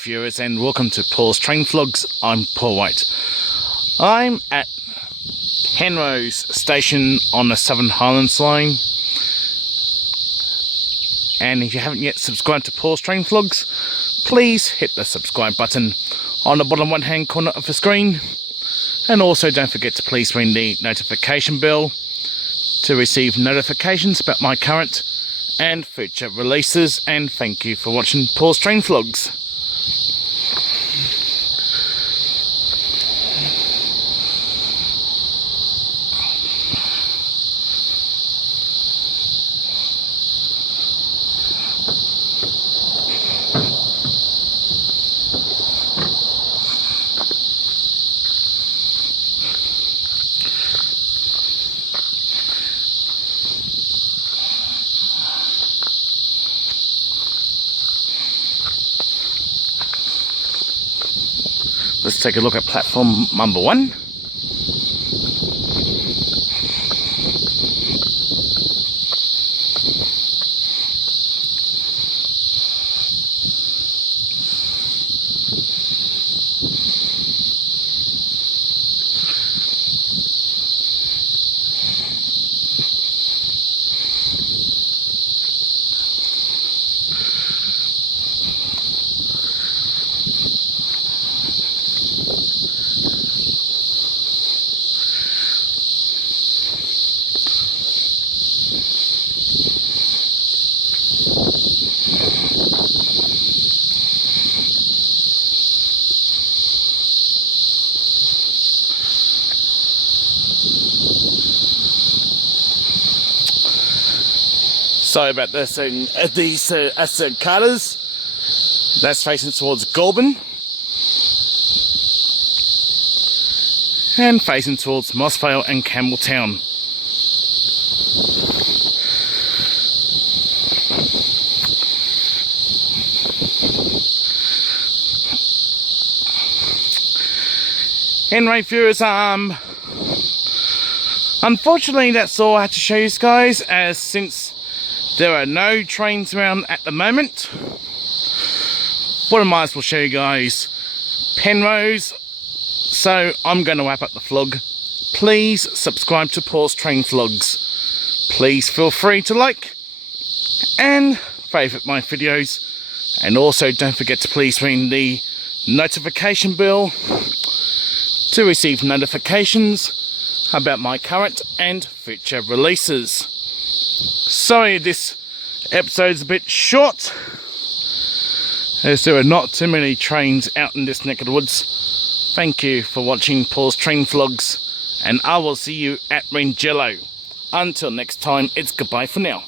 viewers, and welcome to Paul's Train Vlogs. I'm Paul White. I'm at Penrose station on the Southern Highlands line, and if you haven't yet subscribed to Paul's Train Vlogs, please hit the subscribe button on the bottom right hand corner of the screen, and also don't forget to please ring the notification bell to receive notifications about my current and future releases. And thank you for watching Paul's Train Vlogs. Let's take a look at platform number 1. Sorry about this. These cicadas, that's facing towards Goulburn and facing towards Mossvale and Campbelltown. Anyway, viewers, unfortunately that's all I had to show you guys, as since there are no trains around at the moment, but I might as well show you guys Penrose. So I'm going to wrap up the vlog. Please subscribe to Paul's Train Vlogs. Please feel free to like and favourite my videos, and also don't forget to please ring the notification bell to receive notifications about my current and future releases. Sorry this episode's a bit short, as there are not too many trains out in this neck of the woods. Thank you for watching Paul's Train Vlogs, and I will see you at Ringello. Until next time, it's goodbye for now.